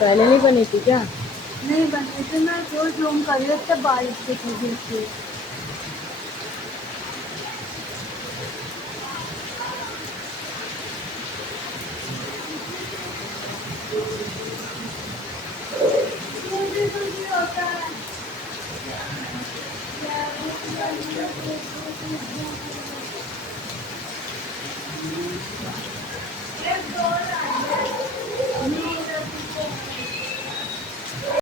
पहले नहीं बनी थी क्या? नहीं बने थे, मैं जो जूम कर रही थी बारिश की वजह से।